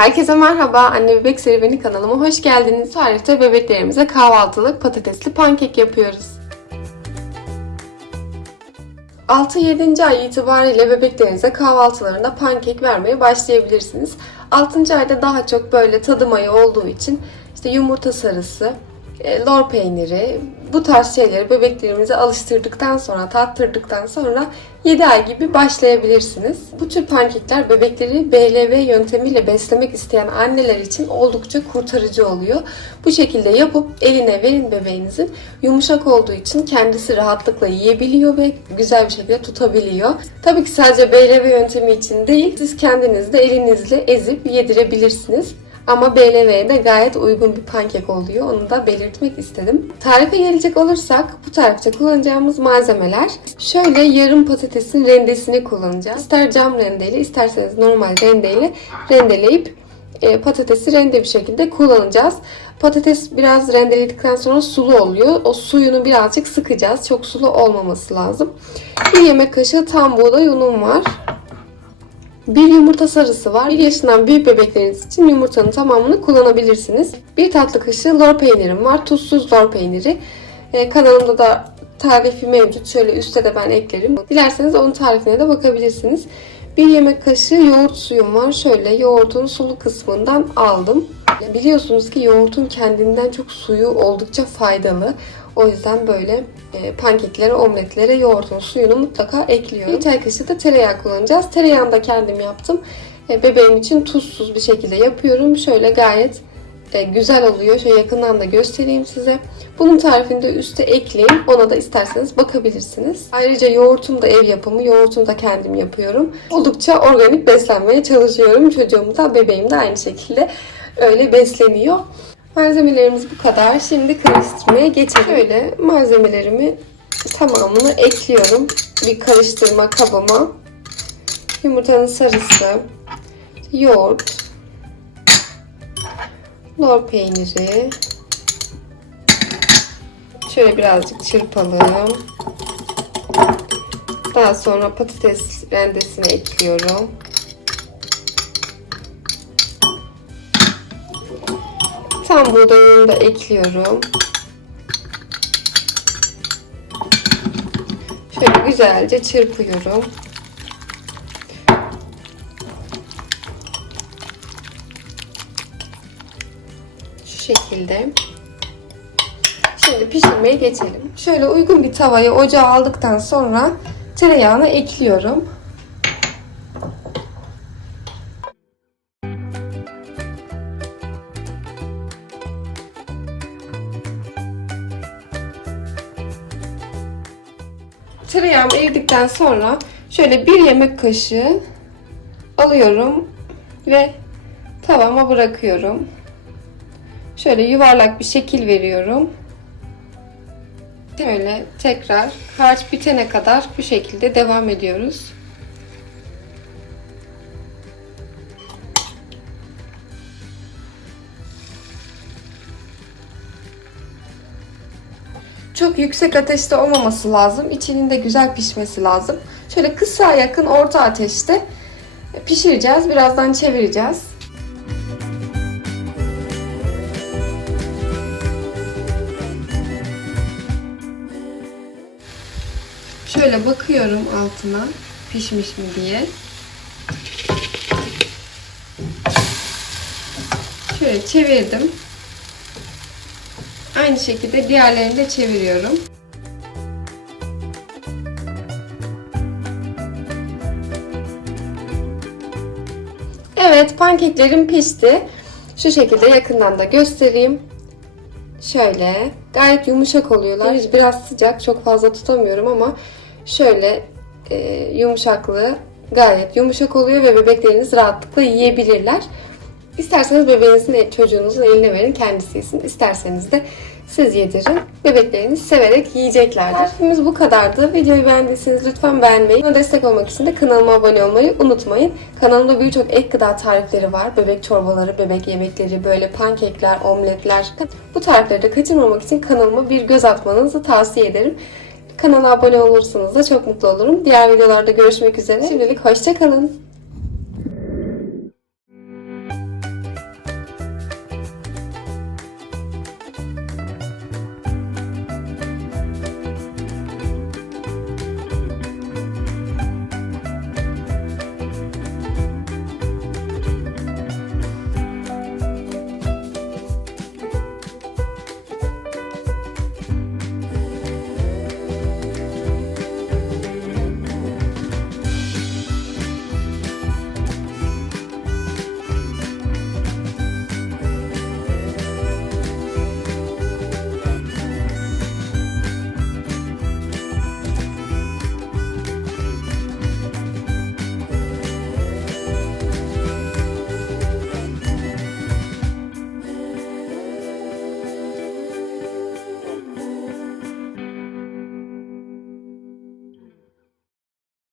Herkese merhaba. Anne Bebek Serüveni kanalıma hoş geldiniz. Tarifte bebeklerimize kahvaltılık patatesli pankek yapıyoruz. 6-7. ay itibariyle bebeklerinize kahvaltılarında pankek vermeye başlayabilirsiniz. 6. ayda daha çok böyle tadım ayı olduğu için işte yumurta sarısı, lor peyniri, bu tarz şeyleri bebeklerimize alıştırdıktan sonra, tattırdıktan sonra 7 ay gibi başlayabilirsiniz. Bu tür pankekler bebekleri BLV yöntemiyle beslemek isteyen anneler için oldukça kurtarıcı oluyor. Bu şekilde yapıp eline verin bebeğinizin. Yumuşak olduğu için kendisi rahatlıkla yiyebiliyor ve güzel bir şekilde tutabiliyor. Tabii ki sadece BLV yöntemi için değil, siz kendiniz de elinizle ezip yedirebilirsiniz. Ama BLV'ye de gayet uygun bir pankek oluyor. Onu da belirtmek istedim. Tarife gelecek olursak bu tarifte kullanacağımız malzemeler şöyle yarım patatesin rendesini kullanacağız. İster cam rendeyle isterseniz normal rendeyle rendeleyip e, patatesi rende bir şekilde kullanacağız. Patates biraz rendeledikten sonra sulu oluyor. O suyunu birazcık sıkacağız. Çok sulu olmaması lazım. Bir yemek kaşığı tam buğday unum var. Bir yumurta sarısı var. 1 yaşından büyük bebekleriniz için yumurtanın tamamını kullanabilirsiniz. Bir tatlı kaşığı lor peynirim var. Tuzsuz lor peyniri. Ee, kanalımda da tarifi mevcut. Şöyle üstte de ben eklerim. Dilerseniz onun tarifine de bakabilirsiniz. Bir yemek kaşığı yoğurt suyum var. Şöyle yoğurtun sulu kısmından aldım. Biliyorsunuz ki yoğurtun kendinden çok suyu oldukça faydalı. O yüzden böyle e, pankeklere, omletlere yoğurtun suyunu mutlaka ekliyorum. Bir çay kaşığı da tereyağı kullanacağız. Tereyağını da kendim yaptım. E, bebeğim için tuzsuz bir şekilde yapıyorum. Şöyle gayet e, güzel oluyor. Şöyle yakından da göstereyim size. Bunun tarifini de üste ekleyeyim. Ona da isterseniz bakabilirsiniz. Ayrıca yoğurtum da ev yapımı. Yoğurtumu da kendim yapıyorum. Oldukça organik beslenmeye çalışıyorum. Çocuğum da bebeğim de aynı şekilde öyle besleniyor. Malzemelerimiz bu kadar. Şimdi karıştırmaya geçelim. Şöyle malzemelerimi tamamını ekliyorum. Bir karıştırma kabıma. Yumurtanın sarısı, yoğurt, lor peyniri. Şöyle birazcık çırpalım. Daha sonra patates rendesine ekliyorum. Tam buğdayını da ekliyorum. Şöyle güzelce çırpıyorum. Şu şekilde. Şimdi pişirmeye geçelim. Şöyle uygun bir tavayı ocağa aldıktan sonra tereyağını ekliyorum. Tereyağım eridikten sonra şöyle bir yemek kaşığı alıyorum ve tavama bırakıyorum. Şöyle yuvarlak bir şekil veriyorum. Şöyle tekrar harç bitene kadar bu şekilde devam ediyoruz. Çok yüksek ateşte olmaması lazım. İçinin de güzel pişmesi lazım. Şöyle kısa yakın orta ateşte pişireceğiz. Birazdan çevireceğiz. Şöyle bakıyorum altına pişmiş mi diye. Şöyle çevirdim. Aynı şekilde diğerlerini de çeviriyorum. Evet pankeklerim pişti. Şu şekilde yakından da göstereyim. Şöyle gayet yumuşak oluyorlar. Biraz sıcak çok fazla tutamıyorum ama şöyle e, yumuşaklığı gayet yumuşak oluyor ve bebekleriniz rahatlıkla yiyebilirler. İsterseniz bebeğinizin, çocuğunuzun eline verin kendisi yesin. İsterseniz de siz yedirin. Bebekleriniz severek yiyeceklerdir. Tarifimiz bu kadardı. Videoyu beğendiyseniz lütfen beğenmeyi, bana destek olmak için de kanalıma abone olmayı unutmayın. Kanalımda birçok ek gıda tarifleri var. Bebek çorbaları, bebek yemekleri, böyle pankekler, omletler. Bu tarifleri de kaçırmamak için kanalıma bir göz atmanızı tavsiye ederim. Kanala abone olursanız da çok mutlu olurum. Diğer videolarda görüşmek üzere. Şimdilik hoşçakalın.